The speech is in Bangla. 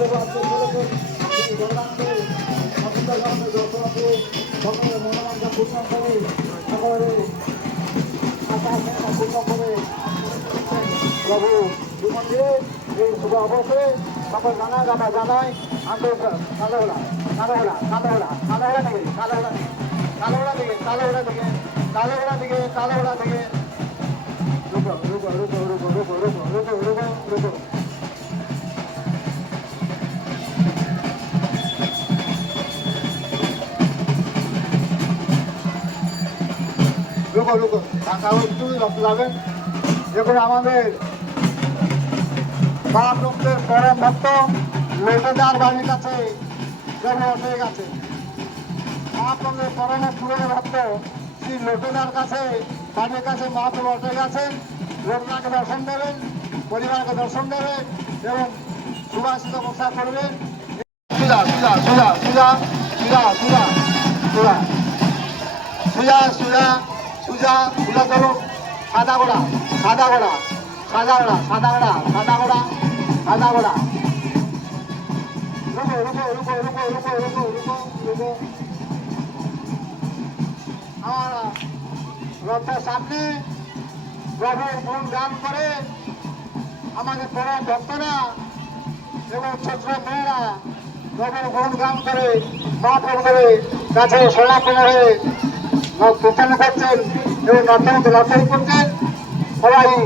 প্রভু জীবনে এই শুভ অবসরে সকল জানাই আন্দোলন কালোহলা কালোহলা কালোহলা কালোহলা থেকে কালোহলা থেকে কালোহলা থেকে কালোহলা থেকে কালোহলা থেকে কালোহলা থেকে রুকো রুকো রুকো রুকো রুকো রুকো রুকো রুকো রুকো রুকো রুকো কাগজ তুই রক্ত যাবেন দেখুন আমাদের মহাপ্রভুদের পরম ভক্ত লোকেদার বাড়ির কাছে জন্ম হয়ে গেছে। মহাপ্রভুদের পরম পুরনো ভক্ত শ্রী লোকেদার কাছে বাড়ির কাছে মহাপ্রভু উঠে গেছেন। লোকনাকে দর্শন দেবেন, পরিবারকে দর্শন দেবেন এবং সুভাষিত বসা করবেন। সুজা সুজা সুজা সুজা সুজা সুজা সুজা সুজা সুজা সুজা সুজা করুন। সাদা গোড়া সাদা গোড়া সাদা গোড়া সাদা গোড়া সাদা গোড়া সাদা গোড়া রুকো রুকো রুকো রুকো রুকো রুকো রুকো রুকো আমার রথের সামনে প্রভুর গুণ গান করে আমাদের পরম ভক্তরা এবং ছোট মেয়েরা প্রভুর গুণ গান করে মা প্রভুদের কাছে সমাপন হয়ে কীর্তন করছেন এবং নর্তন করছেন সবাই।